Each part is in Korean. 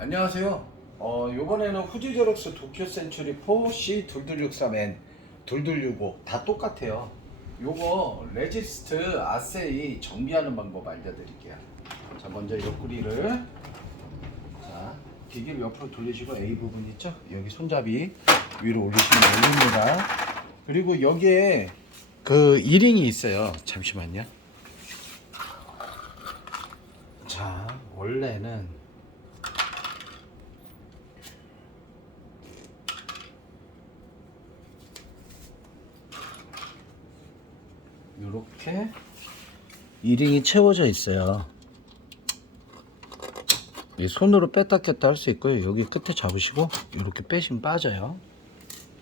안녕하세요. 요번에는 후지 제록스 도쿄 센츄리 4 C2263N 2265 다 똑같아요. 요거 레지스트 아세이 정비하는 방법 알려드릴게요. 자, 먼저 옆구리를, 자, 기기를 옆으로 돌리시고 A 부분 있죠? 여기 손잡이 위로 올리시면 열립니다. 그리고 여기에 그 이링이 있어요. 잠시만요. 자, 원래는 이렇게 이링이 채워져 있어요. 이 손으로 뺐다 꼈다 할 수 있고요. 여기 끝에 잡으시고 이렇게 빼시면 빠져요.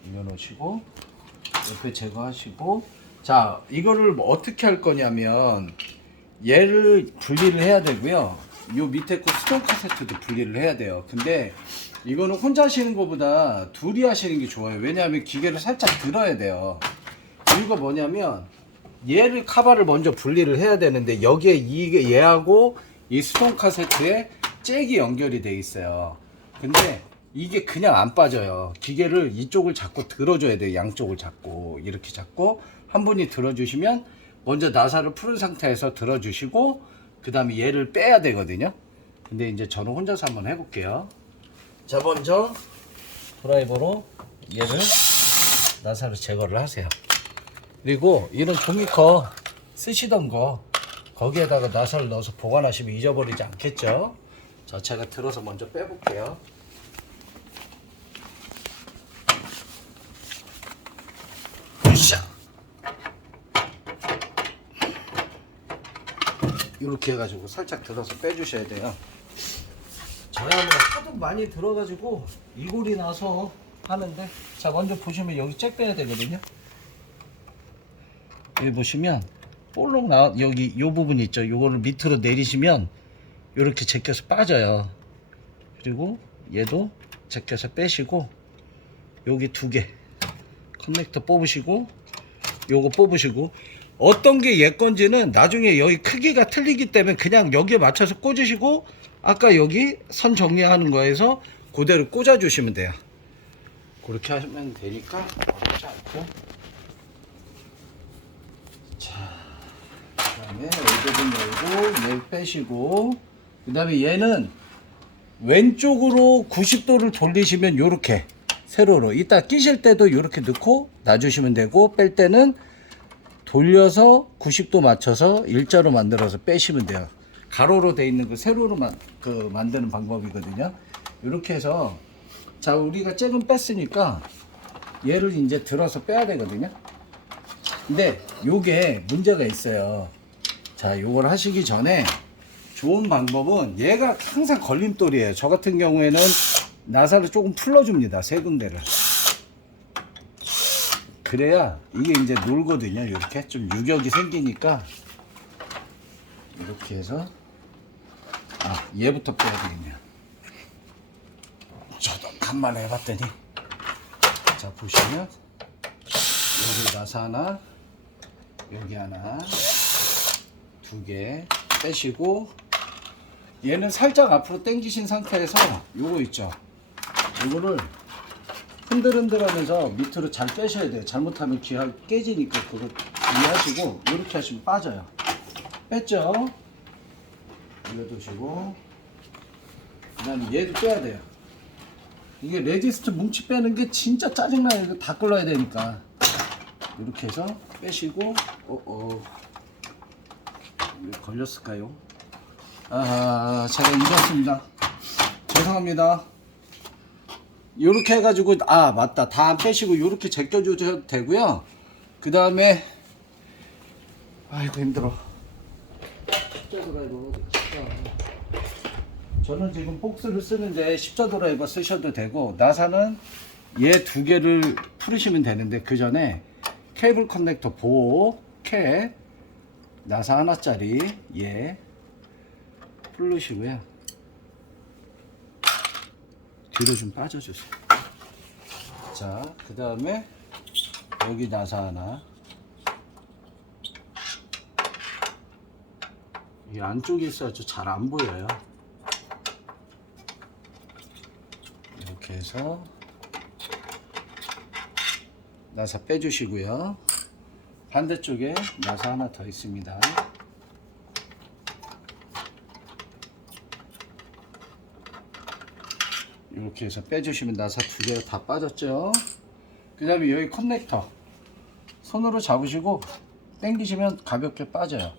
올려놓으시고 옆에 제거하시고, 자, 이거를 어떻게 할 거냐면 얘를 분리를 해야 되고요. 요 밑에 거 수동 카세트도 분리를 해야 돼요. 근데 이거는 혼자 하시는 것보다 둘이 하시는 게 좋아요. 왜냐하면 기계를 살짝 들어야 돼요. 이유가 뭐냐면 얘를 카바를 먼저 분리를 해야 되는데 여기에 이게 얘하고 이 수동 카세트에 잭이 연결이 돼 있어요. 근데 이게 그냥 안 빠져요. 기계를 이쪽을 잡고 들어줘야 돼요. 양쪽을 잡고 이렇게 잡고 한 분이 들어주시면 먼저 나사를 푸른 상태에서 들어주시고 그 다음에 얘를 빼야 되거든요. 근데 이제 저는 혼자서 한번 해볼게요. 자, 먼저 드라이버로 얘를 나사를 제거를 하세요. 그리고 이런 종이컵 쓰시던 거 거기에다가 나사를 넣어서 보관하시면 잊어버리지 않겠죠. 자, 제가 들어서 먼저 빼볼게요. 으쌰! 이렇게 해가지고 살짝 들어서 빼주셔야 돼요. 저야 뭐 하도 많이 들어가지고 이골이 나서 하는데, 자, 먼저 보시면 여기 잭 빼야 되거든요. 여기 보시면 볼록 여기 요 부분 있죠. 요거를 밑으로 내리시면 이렇게 제껴서 빠져요. 그리고 얘도 제껴서 빼시고 여기 두 개 커넥터 뽑으시고 요거 뽑으시고, 어떤 게 얘 건지는 나중에 여기 크기가 틀리기 때문에 그냥 여기에 맞춰서 꽂으시고 아까 여기 선 정리하는 거에서 그대로 꽂아 주시면 돼요. 그렇게 하시면 되니까 어렵지 않고. 그 다음에 이 부분 열고 얘 빼시고, 그 다음에 얘는 왼쪽으로 90도를 돌리시면 요렇게 세로로, 이따 끼실 때도 요렇게 넣고 놔주시면 되고, 뺄 때는 돌려서 90도 맞춰서 일자로 만들어서 빼시면 돼요. 가로로 돼 있는 거 세로로 만드는 방법이거든요. 이렇게 해서, 자, 우리가 잭은 뺐으니까 얘를 이제 들어서 빼야 되거든요. 근데 요게 문제가 있어요. 자, 요걸 하시기 전에 좋은 방법은, 얘가 항상 걸림돌이에요. 저 같은 경우에는 나사를 조금 풀어줍니다. 세 군데를. 그래야 이게 이제 놀거든요. 이렇게 좀 유격이 생기니까 이렇게 해서, 얘부터 빼야 되겠네요. 저도 간만에 해봤더니, 자, 보시면 여기 나사 하나, 여기 하나, 두 개 빼시고, 얘는 살짝 앞으로 당기신 상태에서 요거 있죠, 요거를 흔들흔들 하면서 밑으로 잘 빼셔야 돼요. 잘못하면 기가 깨지니까 그거 이해하시고 이렇게 하시면 빠져요. 뺐죠? 올려두시고, 그 다음에 얘도 빼야 돼요. 이게 레지스트 뭉치 빼는 게 진짜 짜증나요. 이거 다 끌어야 되니까. 이렇게 해서 빼시고, 왜 걸렸을까요? 제가 잊었습니다. 죄송합니다. 요렇게 해가지고, 맞다, 다 안 빼시고 요렇게 제껴주셔도 되고요. 그 다음에, 아이고 힘들어. 십자 드라이버 저는 지금 복스를 쓰는데 십자 드라이버 쓰셔도 되고, 나사는 얘 두 개를 풀으시면 되는데, 그 전에 케이블 커넥터 보호 캡 나사 하나짜리 얘 풀으시고요. 뒤로 좀 빠져주세요. 자, 그 다음에 여기 나사 하나, 이 안쪽에 있어가지고 잘 안 보여요. 이렇게 해서 나사 빼주시고요. 반대쪽에 나사 하나 더 있습니다. 이렇게 해서 빼주시면 나사 두 개가 다 빠졌죠. 그 다음에 여기 커넥터 손으로 잡으시고 당기시면 가볍게 빠져요.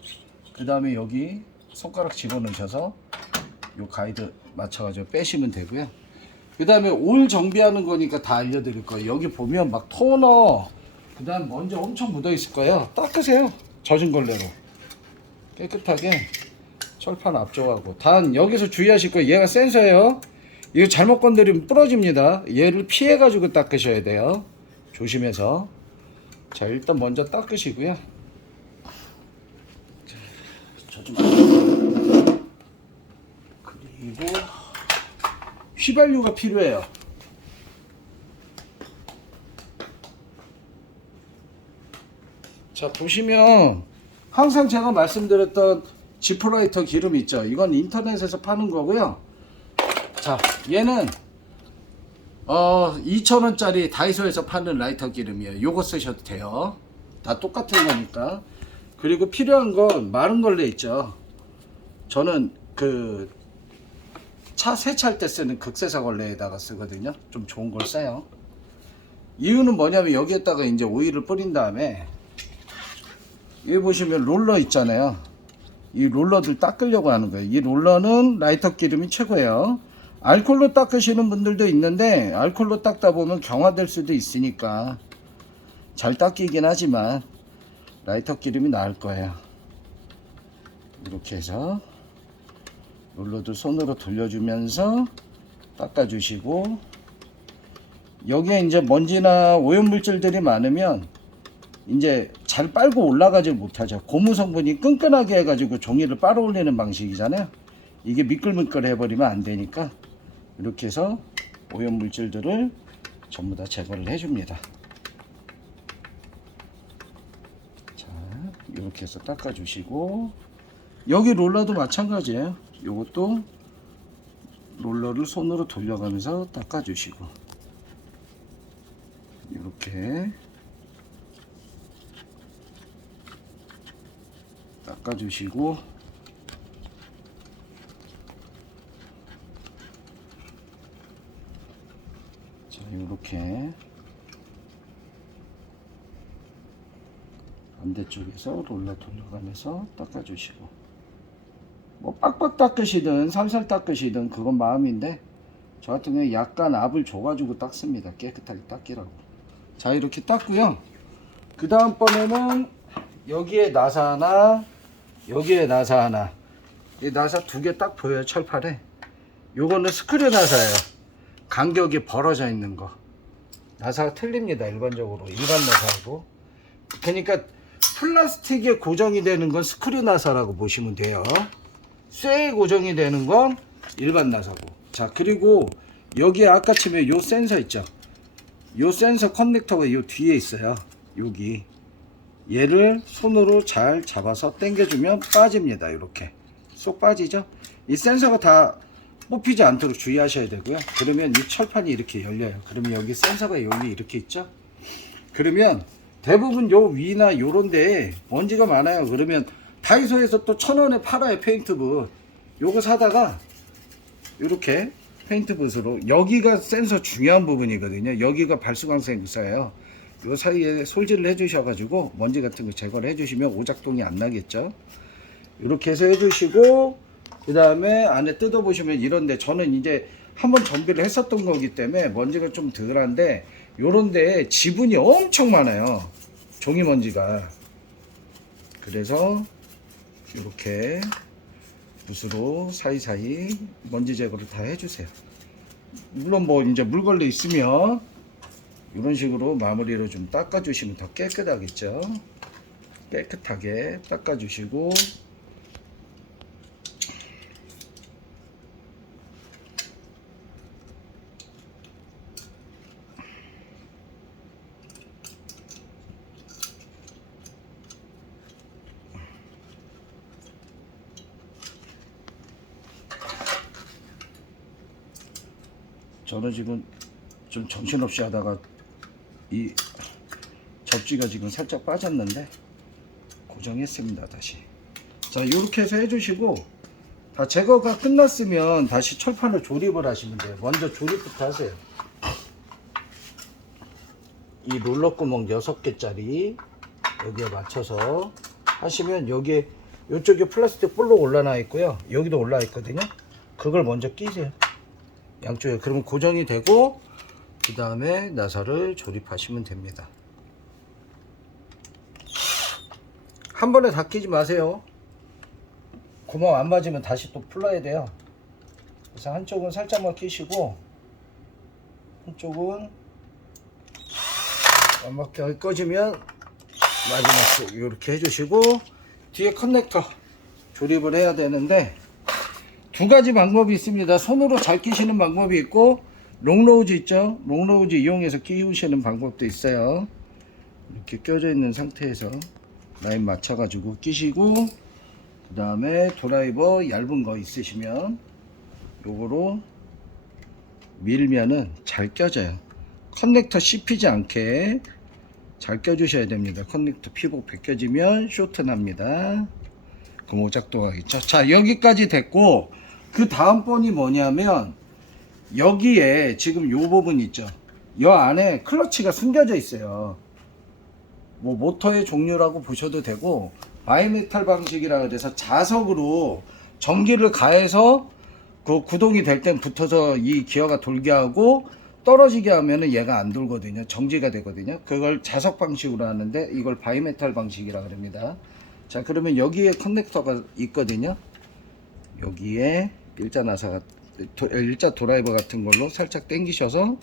그 다음에 여기 손가락 집어넣으셔서 요 가이드 맞춰가지고 빼시면 되고요. 그 다음에 올 정비하는 거니까 다 알려드릴 거예요. 여기 보면 막 토너, 그 다음 먼지 엄청 묻어 있을 거예요. 닦으세요. 젖은 걸레로 깨끗하게 철판 앞쪽하고. 단 여기서 주의하실 거예요. 얘가 센서예요. 이거 잘못 건드리면 부러집니다. 얘를 피해 가지고 닦으셔야 돼요. 조심해서. 자, 일단 먼저 닦으시고요. 저 좀 그리고 휘발유가 필요해요. 자, 보시면 항상 제가 말씀드렸던 지프라이터 기름 있죠. 이건 인터넷에서 파는 거고요. 자, 얘는 2,000원짜리 다이소에서 파는 라이터 기름이에요. 요거 쓰셔도 돼요. 다 똑같은 거니까. 그리고 필요한 건 마른 걸레 있죠. 저는 그 차 세차할 때 쓰는 극세사 걸레에다가 쓰거든요. 좀 좋은 걸 써요. 이유는 뭐냐면 여기에다가 이제 오일을 뿌린 다음에 여기 보시면 롤러 있잖아요. 이 롤러들 닦으려고 하는 거예요. 이 롤러는 라이터 기름이 최고예요. 알콜로 닦으시는 분들도 있는데 알콜로 닦다 보면 경화될 수도 있으니까 잘 닦이긴 하지만 라이터 기름이 나을 거예요. 이렇게 해서 롤러도 손으로 돌려주면서 닦아주시고, 여기에 이제 먼지나 오염물질들이 많으면 이제 잘 빨고 올라가지 못하죠. 고무 성분이 끈끈하게 해가지고 종이를 빨아 올리는 방식이잖아요. 이게 미끌미끌 해버리면 안 되니까 이렇게 해서 오염물질들을 전부 다 제거를 해줍니다. 자, 이렇게 해서 닦아주시고, 여기 롤러도 마찬가지예요. 요것도 롤러를 손으로 돌려가면서 닦아주시고, 이렇게 닦아주시고, 자, 이렇게 반대쪽에서 롤러 돌려가면서 닦아주시고, 뭐 빡빡 닦으시든 살살 닦으시든 그건 마음인데, 저 같은 경우에 약간 압을 줘가지고 닦습니다. 깨끗하게 닦이라고. 자, 이렇게 닦고요. 그 다음번에는 여기에 나사 하나, 여기에 나사 하나, 이 나사 두 개 딱 보여요. 철판에. 요거는 스크류 나사예요. 간격이 벌어져 있는 거. 나사가 틀립니다. 일반적으로 일반 나사하고. 그러니까 플라스틱에 고정이 되는 건 스크류 나사라고 보시면 돼요. 쇠에 고정이 되는 건 일반 나사고. 자, 그리고 여기에 아까 치면 요 센서 있죠. 요 센서 커넥터가 요 뒤에 있어요. 여기 얘를 손으로 잘 잡아서 당겨주면 빠집니다. 이렇게 쏙 빠지죠. 이 센서가 다 뽑히지 않도록 주의하셔야 되고요. 그러면 이 철판이 이렇게 열려요. 그러면 여기 센서가 여기 이렇게 있죠. 그러면 대부분 요 위나 요런 데에 먼지가 많아요. 그러면 다이소에서 또 1,000원에 팔아요. 페인트붓. 요거 사다가 이렇게 페인트붓으로, 여기가 센서 중요한 부분이거든요. 여기가 발수광 센서예요. 요 사이에 솔질을 해 주셔가지고 먼지 같은 거 제거를 해 주시면 오작동이 안 나겠죠. 이렇게 해서 해 주시고, 그 다음에 안에 뜯어 보시면 이런데, 저는 이제 한번 정비를 했었던 거기 때문에 먼지가 좀 덜한데, 요런 데에 지분이 엄청 많아요. 종이 먼지가. 그래서 이렇게 붓으로 사이사이 먼지 제거를 다 해주세요. 물론 뭐 이제 물걸레 있으면 이런 식으로 마무리로 좀 닦아주시면 더 깨끗하겠죠. 깨끗하게 닦아주시고, 저는 지금 좀 정신없이 하다가 이 접지가 지금 살짝 빠졌는데 고정했습니다. 다시. 자, 이렇게 해서 해주시고 다 제거가 끝났으면 다시 철판을 조립을 하시면 돼요. 먼저 조립부터 하세요. 이 롤러 구멍 6개짜리 여기에 맞춰서 하시면 여기에 이쪽에 플라스틱 볼록 올라나 있고요. 여기도 올라 있거든요. 그걸 먼저 끼세요. 양쪽에. 그러면 고정이 되고 그 다음에 나사를 조립하시면 됩니다. 한 번에 다 끼지 마세요. 구멍 안 맞으면 다시 또 풀러야 돼요. 그래서 한쪽은 살짝만 끼시고 한쪽은 안 맞게 꺼지면 마지막 쪽 이렇게 해주시고 뒤에 커넥터 조립을 해야 되는데 두 가지 방법이 있습니다. 손으로 잘 끼시는 방법이 있고 롱로우즈 있죠? 롱로우즈 이용해서 끼우시는 방법도 있어요. 이렇게 껴져 있는 상태에서 라인 맞춰 가지고 끼시고 그 다음에 드라이버 얇은 거 있으시면 요거로 밀면은 잘 껴져요. 커넥터 씹히지 않게 잘 껴주셔야 됩니다. 커넥터 피복 벗겨지면 쇼트 납니다. 그럼 오작동하겠죠. 자, 여기까지 됐고 그 다음 번이 뭐냐면 여기에 지금 요 부분 있죠. 요 안에 클러치가 숨겨져 있어요. 뭐 모터의 종류라고 보셔도 되고 바이메탈 방식이라 그래서 자석으로 전기를 가해서 그 구동이 될 땐 붙어서 이 기어가 돌게 하고 떨어지게 하면은 얘가 안 돌거든요. 정지가 되거든요. 그걸 자석 방식으로 하는데 이걸 바이메탈 방식이라 그럽니다. 자, 그러면 여기에 커넥터가 있거든요. 여기에 일자 나사가 일자 드라이버 같은 걸로 살짝 당기셔서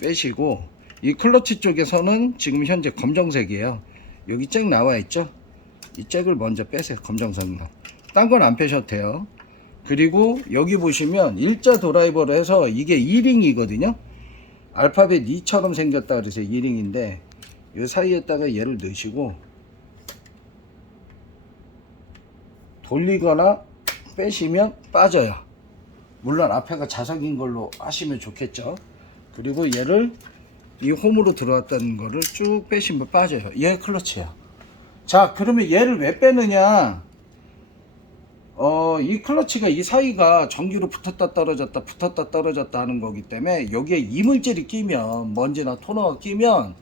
빼시고 이 클러치 쪽에서는 지금 현재 검정색이에요. 여기 잭 나와 있죠. 이 잭을 먼저 빼세요. 검정색만. 딴 건 안 빼셔도 돼요. 그리고 여기 보시면 일자 드라이버로 해서 이게 2링이거든요. 알파벳 2처럼 생겼다 그래서 2링인데 이 사이에다가 얘를 넣으시고 돌리거나 빼시면 빠져요. 물론 앞에가 자석인 걸로 하시면 좋겠죠. 그리고 얘를 이 홈으로 들어왔다는 거를 쭉 빼시면 빠져요. 얘 클러치야. 자, 그러면 얘를 왜 빼느냐? 이 클러치가 이 사이가 전기로 붙었다 떨어졌다 하는 거기 때문에 여기에 이물질이 끼면 먼지나 토너가 끼면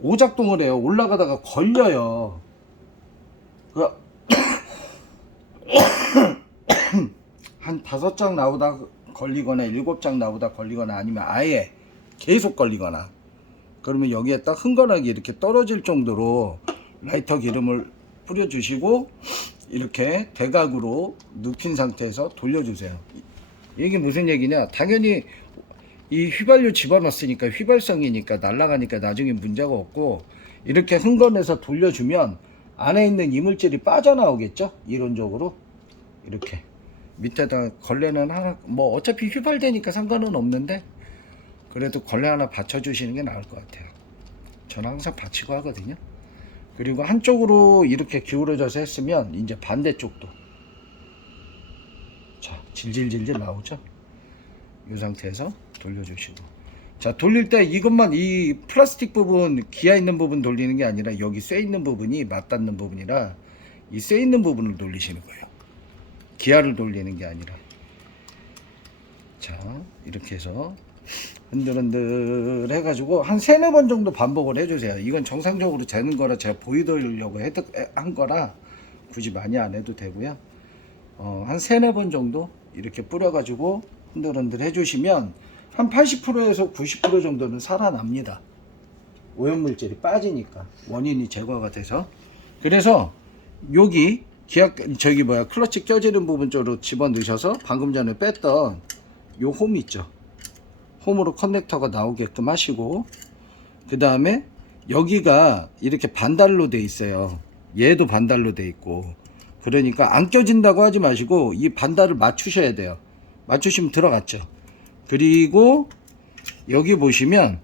오작동을 해요. 올라가다가 걸려요. 한 5장 나오다 걸리거나 7장 나오다 걸리거나 아니면 아예 계속 걸리거나 그러면 여기에 딱 흥건하게 이렇게 떨어질 정도로 라이터 기름을 뿌려주시고 이렇게 대각으로 눕힌 상태에서 돌려주세요. 이게 무슨 얘기냐? 당연히 이 휘발유 집어넣었으니까 휘발성이니까 날아가니까 나중에 문제가 없고 이렇게 흥건해서 돌려주면 안에 있는 이물질이 빠져나오겠죠? 이론적으로 이렇게 밑에다 걸레는 하나 뭐 어차피 휘발되니까 상관은 없는데 그래도 걸레 하나 받쳐주시는 게 나을 것 같아요. 저는 항상 받치고 하거든요. 그리고 한쪽으로 이렇게 기울어져서 했으면 이제 반대쪽도 자 질질질질 나오죠. 이 상태에서 돌려주시고 자 돌릴 때 이것만 이 플라스틱 부분 기아 있는 부분 돌리는 게 아니라 여기 쇠 있는 부분이 맞닿는 부분이라 이 쇠 있는 부분을 돌리시는 거예요. 기아를 돌리는 게 아니라 자 이렇게 해서 흔들흔들 해가지고 한 3-4번 정도 반복을 해주세요. 이건 정상적으로 재는 거라 제가 보여드리려고 한 거라 굳이 많이 안 해도 되고요. 한 3-4번 정도 이렇게 뿌려가지고 흔들흔들 해주시면 한 80%에서 90% 정도는 살아납니다. 오염물질이 빠지니까 원인이 제거가 돼서 그래서 여기 클러치 껴지는 부분 쪽으로 집어넣으셔서 방금 전에 뺐던 요 홈 있죠. 홈으로 커넥터가 나오게끔 하시고 그 다음에 여기가 이렇게 반달로 돼 있어요. 얘도 반달로 돼 있고 그러니까 안 껴진다고 하지 마시고 이 반달을 맞추셔야 돼요. 맞추시면 들어갔죠. 그리고 여기 보시면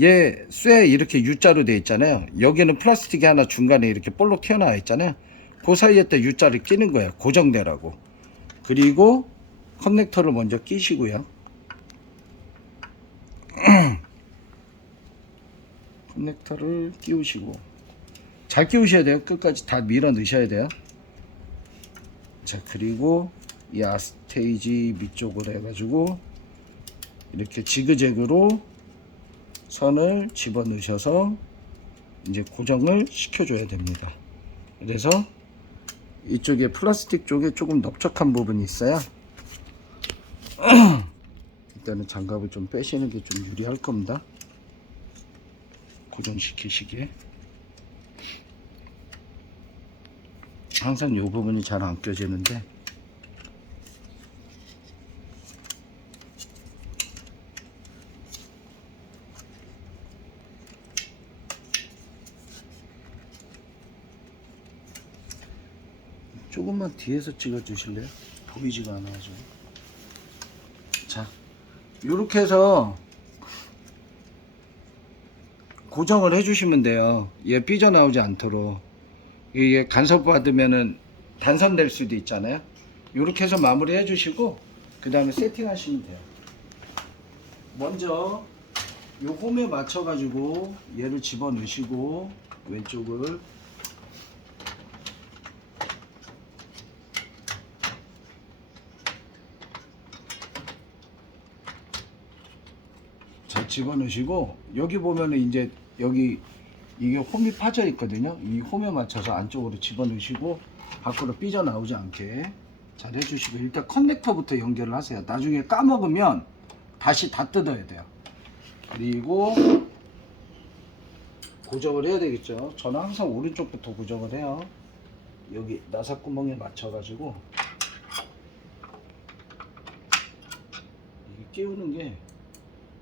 얘 쇠 이렇게 U자로 돼 있잖아요. 여기는 플라스틱이 하나 중간에 이렇게 볼록 튀어나와 있잖아요. 그 사이에다 U자를 끼는 거예요. 고정되라고. 그리고 커넥터를 먼저 끼시고요. 커넥터를 끼우시고, 잘 끼우셔야 돼요. 끝까지 다 밀어 넣으셔야 돼요. 자, 그리고 이 아스테이지 밑쪽으로 해가지고 이렇게 지그재그로 선을 집어 넣으셔서 이제 고정을 시켜줘야 됩니다. 그래서 이쪽에 플라스틱 쪽에 조금 넓적한 부분이 있어요. 일단은 장갑을 좀 빼시는 게 좀 유리할 겁니다. 고정시키시기에. 항상 이 부분이 잘 안 껴지는데, 조금만 뒤에서 찍어 주실래요? 보이지가 않아가지고. 자, 이렇게 해서 고정을 해주시면 돼요. 얘 삐져나오지 않도록. 이게 간섭 받으면은 단선될 수도 있잖아요. 이렇게 해서 마무리 해주시고 그 다음에 세팅 하시면 돼요. 먼저 요 홈에 맞춰 가지고 얘를 집어 넣으시고 왼쪽을 잘 집어 넣으시고, 여기 보면은 이제 여기 이게 홈이 파져 있거든요. 이 홈에 맞춰서 안쪽으로 집어 넣으시고 밖으로 삐져 나오지 않게 잘 해주시고, 일단 커넥터부터 연결을 하세요. 나중에 까먹으면 다시 다 뜯어야 돼요. 그리고 고정을 해야 되겠죠. 저는 항상 오른쪽부터 고정을 해요. 여기 나사구멍에 맞춰 가지고 이게 끼우는 게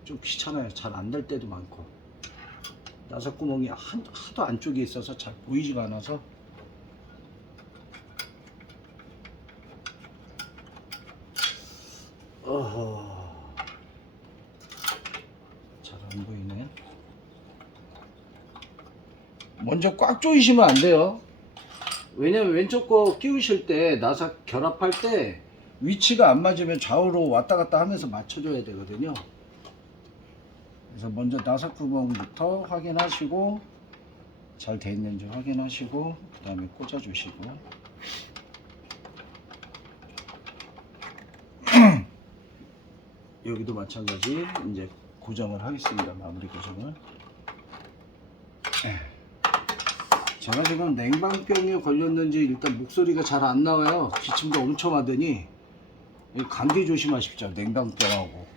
좀 귀찮아요. 잘 안 될 때도 많고, 나사구멍이 하도 안쪽에 있어서 잘 보이지가 않아서. 어허, 잘 안 보이네. 먼저 꽉 조이시면 안 돼요. 왜냐면 왼쪽 거 끼우실 때 나사 결합할 때 위치가 안 맞으면 좌우로 왔다 갔다 하면서 맞춰줘야 되거든요. 그래서 먼저 나사 구멍부터 확인하시고 잘 돼 있는지 확인하시고 그 다음에 꽂아 주시고 여기도 마찬가지 이제 고정을 하겠습니다. 마무리 고정을. 제가 지금 냉방병에 걸렸는지 일단 목소리가 잘 안 나와요. 기침도 엄청 하더니 감기 조심하십시오. 냉방병하고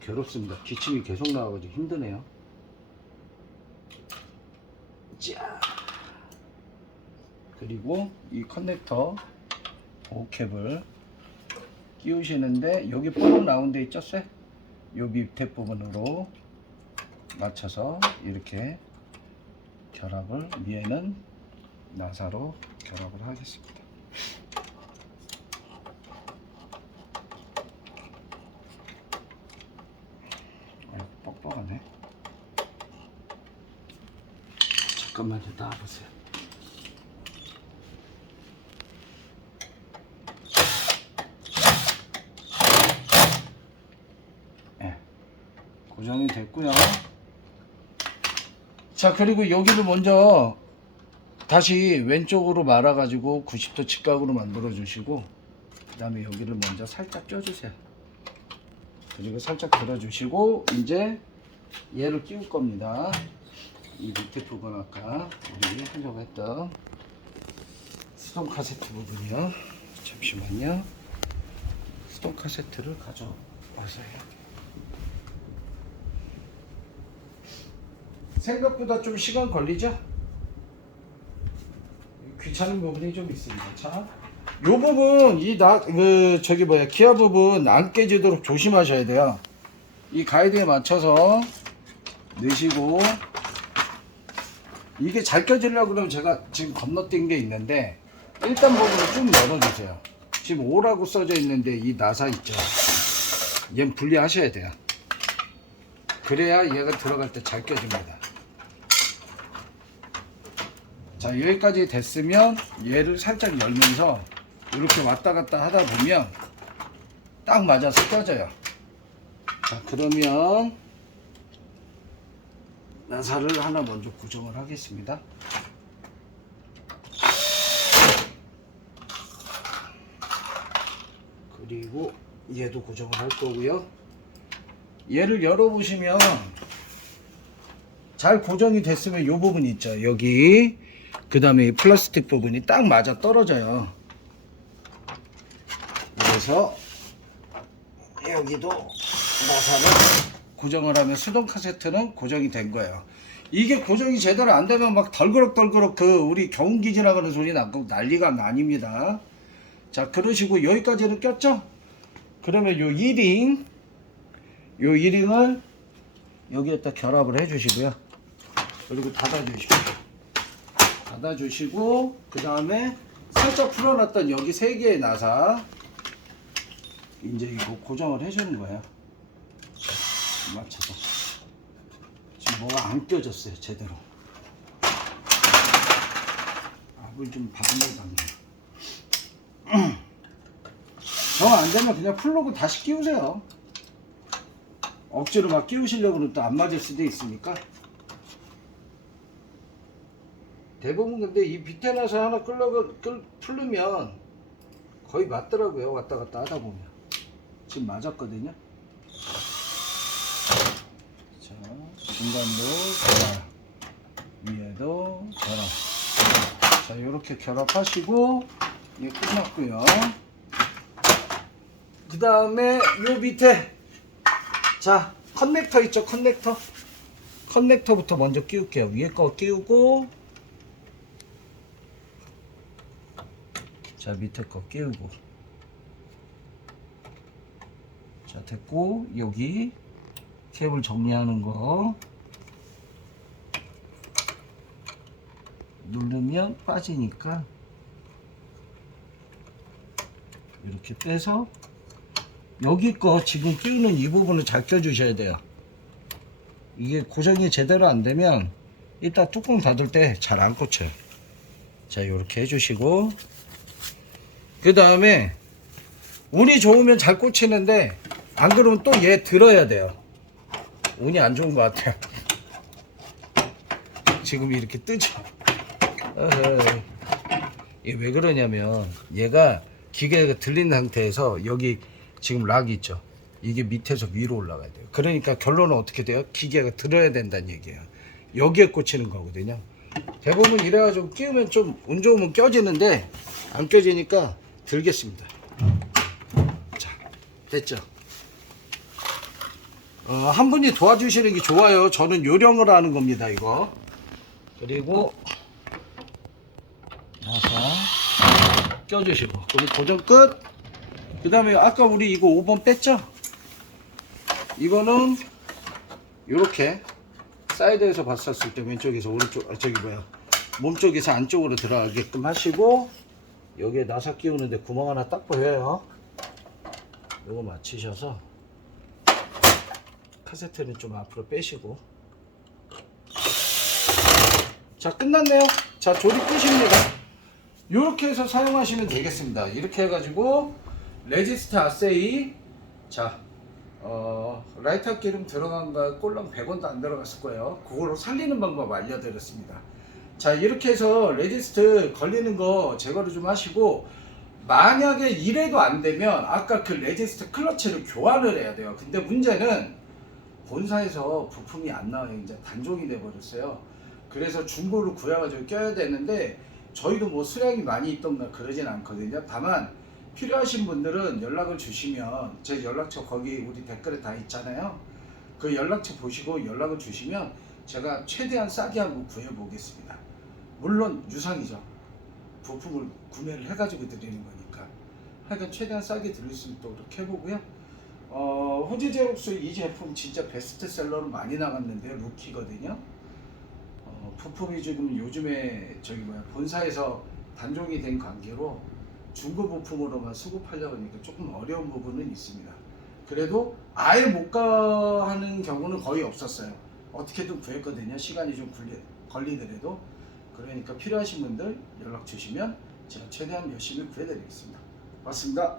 괴롭습니다. 기침이 계속 나와가지고 힘드네요. 자, 그리고 이 커넥터 보호캡을 끼우시는데 여기 뽀록 나온 데 있죠? 쇠? 요 밑에 부분으로 맞춰서 이렇게 결합을, 위에는 나사로 결합을 하겠습니다. 뻑뻑하네. 잠깐만요, 나와보세요. 네, 고정이 됐고요. 자, 그리고 여기를 먼저 다시 왼쪽으로 말아 가지고 90도 직각으로 만들어 주시고 그 다음에 여기를 먼저 살짝 껴주세요. 그리고 살짝 들어주시고 이제 얘를 끼울 겁니다. 이 밑에 부분 아까 우리 하려고 했던 수동 카세트 부분이요. 잠시만요. 수동 카세트를 가져와서요. 생각보다 좀 시간 걸리죠? 귀찮은 부분이 좀 있습니다. 자, 요 부분 기아 부분 안 깨지도록 조심하셔야 돼요. 이 가이드에 맞춰서 넣으시고, 이게 잘 껴지려고 그러면 제가 지금 건너뛴 게 있는데 일단 부분을 쭉 열어주세요. 지금 5라고 써져 있는데 이 나사 있죠? 얘는 분리하셔야 돼요. 그래야 얘가 들어갈 때 잘 껴집니다. 자, 여기까지 됐으면 얘를 살짝 열면서 이렇게 왔다 갔다 하다 보면 딱 맞아서 껴져요. 자, 그러면 나사를 하나 먼저 고정을 하겠습니다. 그리고 얘도 고정을 할 거고요. 얘를 열어보시면 잘 고정이 됐으면 이 부분 있죠. 여기 그 다음에 플라스틱 부분이 딱 맞아 떨어져요. 그래서 여기도 나사를 고정을 하면 수동 카세트는 고정이 된 거예요. 이게 고정이 제대로 안 되면 막 덜그럭 그 우리 경운기 지나가는 소리 나고 난리가 아닙니다. 자, 그러시고 여기까지는 꼈죠? 그러면 요 이링을 여기에다 결합을 해 주시고요. 그리고 닫아주시고 그 다음에 살짝 풀어놨던 여기 세 개의 나사 이제 이거 고정을 해주는 거예요. 맞춰서 지금 뭐가 안 껴졌어요 제대로. 물 좀 받은 거 같네요. 정 안 되면 그냥 플러그 다시 끼우세요. 억지로 막 끼우시려고 그러면 또 안 맞을 수도 있으니까. 대부분 근데 이 밑에 나사 하나 풀르면 거의 맞더라고요. 왔다 갔다 하다 보면. 지금 맞았거든요. 자, 중간도 결합, 위에도 결합. 자, 이렇게 결합하시고 이게 끝났고요. 그 다음에 요 밑에 자 커넥터 있죠. 커넥터부터 먼저 끼울게요. 위에 거 끼우고 자 밑에 거 끼우고 자 됐고 여기 케이블 정리하는 거 누르면 빠지니까 이렇게 빼서 여기 거 지금 끼우는 이 부분을 잘 껴주셔야 돼요. 이게 고정이 제대로 안 되면 이따 뚜껑 닫을 때 잘 안 꽂혀요. 자 이렇게 해주시고 그 다음에 운이 좋으면 잘 꽂히는데 안 그러면 또 얘 들어야 돼요. 운이 안 좋은 것 같아요. 지금 이렇게 뜨죠. 이게 왜 그러냐면 얘가 기계가 들린 상태에서 여기 지금 락이 있죠. 이게 밑에서 위로 올라가야 돼요. 그러니까 결론은 어떻게 돼요? 기계가 들어야 된다는 얘기예요. 여기에 꽂히는 거거든요. 대부분 이래가지고 끼우면 좀 운 좋으면 껴지는데 안 껴지니까 들겠습니다. 자, 됐죠? 한 분이 도와주시는 게 좋아요. 저는 요령을 하는 겁니다, 이거. 그리고 나사 껴주시고 그리고 고정 끝. 그 다음에 아까 우리 이거 5번 뺐죠? 이거는 이렇게 사이드에서 봤었을 때 왼쪽에서 오른쪽 몸쪽에서 안쪽으로 들어가게끔 하시고 여기에 나사 끼우는데 구멍 하나 딱 보여요. 요거 맞추셔서 카세트는 좀 앞으로 빼시고 자 끝났네요. 자 조립 끝입니다. 이렇게 해서 사용하시면 되겠습니다. 이렇게 해가지고 레지스트 아세이 자 라이터 기름 들어간 거 꼴랑 100원도 안 들어갔을 거예요. 그걸로 살리는 방법 알려드렸습니다. 자 이렇게 해서 레지스트 걸리는 거 제거를 좀 하시고 만약에 이래도 안 되면 아까 그 레지스트 클러치를 교환을 해야 돼요. 근데 문제는 본사에서 부품이 안 나와요. 이제 단종이 돼 버렸어요. 그래서 중고로 구해가지고 껴야 되는데 저희도 뭐 수량이 많이 있던가 그러진 않거든요. 다만 필요하신 분들은 연락을 주시면 제 연락처 거기 우리 댓글에 다 있잖아요. 그 연락처 보시고 연락을 주시면 제가 최대한 싸게 한번 구해 보겠습니다. 물론 유상이죠. 부품을 구매를 해가지고 드리는 거니까 하여간 최대한 싸게 드릴 수 있도록 해보고요. 호지 제록스 이 제품 진짜 베스트셀러로 많이 나갔는데 루키거든요. 부품이 지금 요즘에 본사에서 단종이 된 관계로 중고 부품으로만 수급하려고 하니까 조금 어려운 부분은 있습니다. 그래도 아예 못 가하는 경우는 거의 없었어요. 어떻게든 구했거든요. 시간이 좀 걸리더라도. 그러니까 필요하신 분들 연락 주시면 제가 최대한 열심히 구해드리겠습니다. 고맙습니다.